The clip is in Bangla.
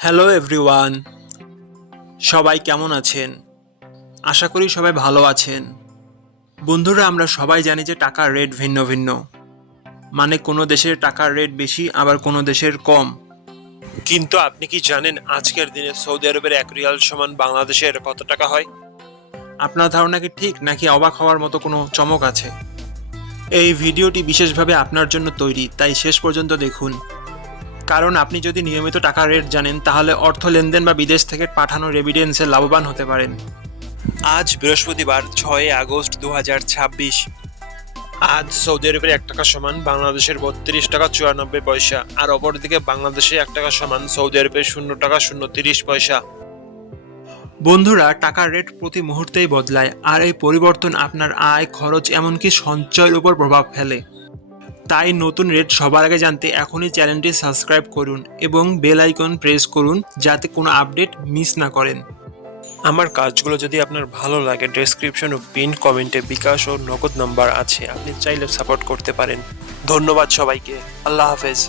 হ্যালো এভরিওয়ান, সবাই কেমন আছেন? আশা করি সবাই ভালো আছেন। বন্ধুরা, আমরা সবাই জানি যে টাকার রেট ভিন্ন ভিন্ন। মানে কোনো দেশের টাকার রেট বেশি, আবার কোনো দেশের কম। কিন্তু আপনি কি জানেন আজকের দিনে সৌদি আরবের 1 রিয়াল সমান বাংলাদেশের কত টাকা হয়? আপনার ধারণা কি ঠিক, নাকি অবাক হওয়ার মতো কোনো চমক আছে? এই ভিডিওটি বিশেষভাবে আপনার জন্য তৈরি, তাই শেষ পর্যন্ত দেখুন। কারণ আপনি যদি নিয়মিত টাকার রেট জানেন, তাহলে অর্থ লেনদেন বা বিদেশ থেকে পাঠানো রেমিটেন্সে লাভবান হতে পারেন। আজ বৃহস্পতিবার 6 আগস্ট 2026। আজ সৌদি আরবের 1 টাকা সমান বাংলাদেশের 32 টাকা 94 পয়সা, আর অপরদিকে বাংলাদেশে 1 টাকা সমান সৌদি আরবের 0 টাকা 030 পয়সা। বন্ধুরা, টাকার রেট প্রতি মুহূর্তেই বদলায়, আর এই পরিবর্তন আপনার আয়, খরচ, এমনকি সঞ্চয়ের উপর প্রভাব ফেলে। তাই নতুন রেট সবার আগে জানতে এখনই চ্যানেলটি সাবস্ক্রাইব করুন এবং বেল আইকন প্রেস করুন, যাতে কোনো আপডেট মিস না করেন। আমার কাজগুলো যদি আপনার ভালো লাগে, ডেসক্রিপশন ও পিন কমেন্টে বিকাশ ও নগদ নাম্বার আছে, আপনি চাইলে সাপোর্ট করতে পারেন। ধন্যবাদ সবাইকে। আল্লাহ হাফেজ।